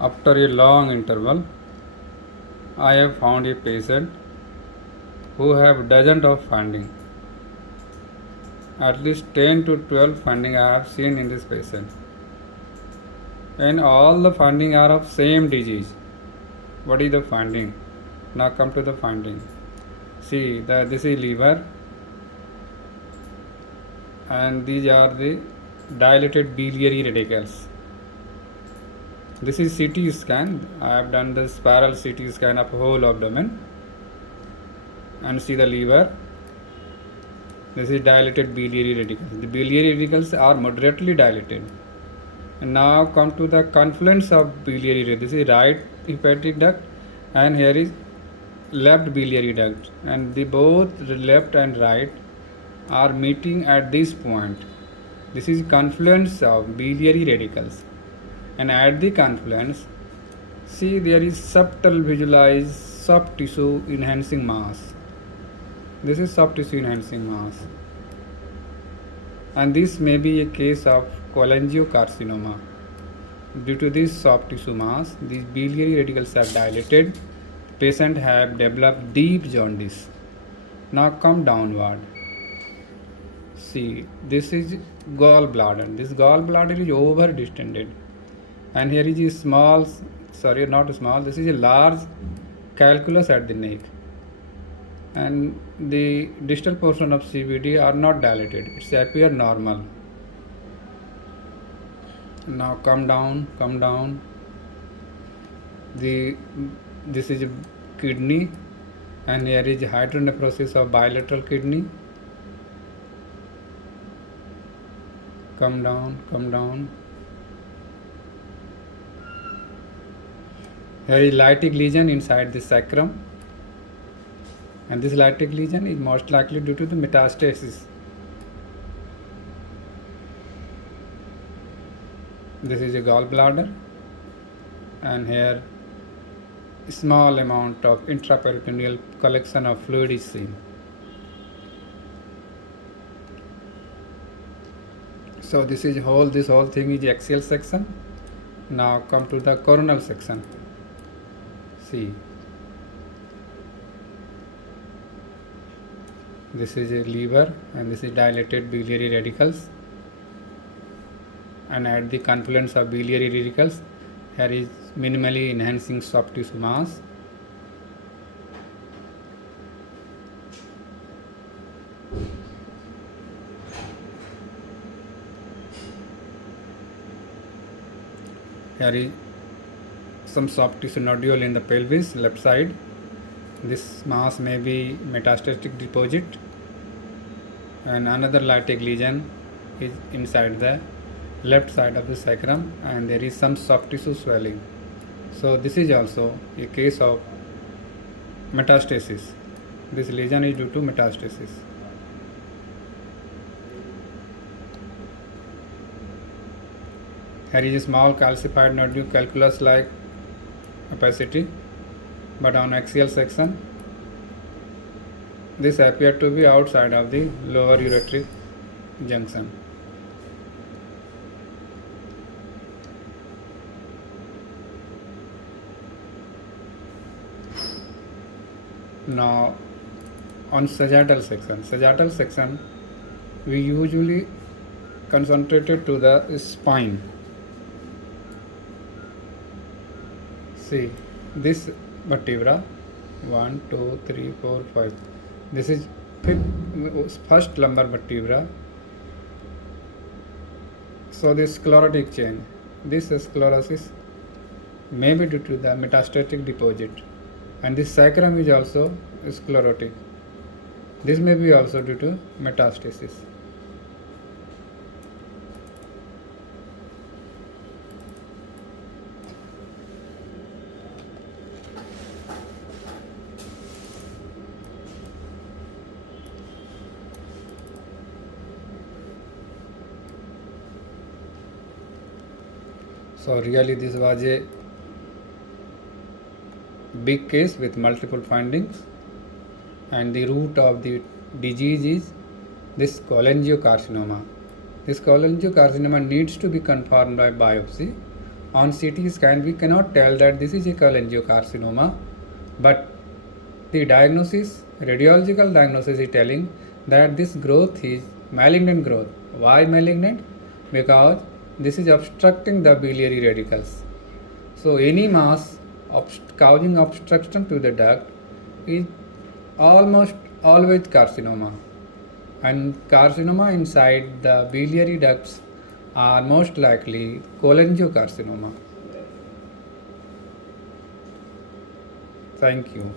After a long interval, I have found a patient who have dozens of finding. At least 10 to 12 finding I have seen in this patient. And all the finding are of same disease. What is the finding? Now come to the finding. See, this is liver, and these are the dilated biliary radicals. This is CT scan. I have done the spiral CT scan of whole abdomen, and see the liver. This is dilated biliary radicals. The biliary radicals are moderately dilated. And now come to the confluence of biliary duct. This is right hepatic duct, and here is left biliary duct, and the both left and right are meeting at this point. This is confluence of biliary radicals, and at the confluence, see there is subtle visualized soft tissue enhancing mass. This is soft tissue enhancing mass, and this may be a case of cholangiocarcinoma. Due to this soft tissue mass, these biliary radicals are dilated. Patient have developed deep jaundice. Now come downward. See, this is gallbladder. This gallbladder is over distended, and here is a small, sorry, not small. This is a large calculus at the neck, and the distal portion of CVD are not dilated. It's appear normal. Now come down, come down. This is a kidney, and here is hydronephrosis of bilateral kidney. Come down, come down. Here is lytic lesion inside the sacrum, and this lytic lesion is most likely due to the metastasis. This is a gallbladder, and here small amount of intraperitoneal collection of fluid is seen. So this whole thing is axial section. Now come to the coronal section. See, this is a liver, and this is dilated biliary radicals, and at the confluence of biliary radicals, here is minimally enhancing soft tissue mass. Here is some soft tissue nodule in the pelvis, left side. This mass may be metastatic deposit, and another lytic lesion is inside the left side of the sacrum, and there is some soft tissue swelling. So this is also a case of metastasis. This lesion is due to metastasis. Here is a small calcified nodule, calculus like opacity, but on axial section. This appeared to be outside of the lower ureteric junction. Now on sagittal section, we usually concentrated to the spine. See, this vertebra 1, 2, 3, 4, 5. This is first lumbar vertebra. So this sclerotic change, this sclerosis may be due to the metastatic deposit, and this sacrum is also sclerotic. This may be also due to metastasis. So really this was a big case with multiple findings, and the root of the disease is this cholangiocarcinoma. This cholangiocarcinoma needs to be confirmed by biopsy. on CT scan we cannot tell that this is a cholangiocarcinoma, but the diagnosis, radiological diagnosis is telling that this growth is malignant growth. Why malignant? Because this is obstructing the biliary radicals. So any mass causing obstruction to the duct is almost always carcinoma, and carcinoma inside the biliary ducts are most likely cholangiocarcinoma. Thank you.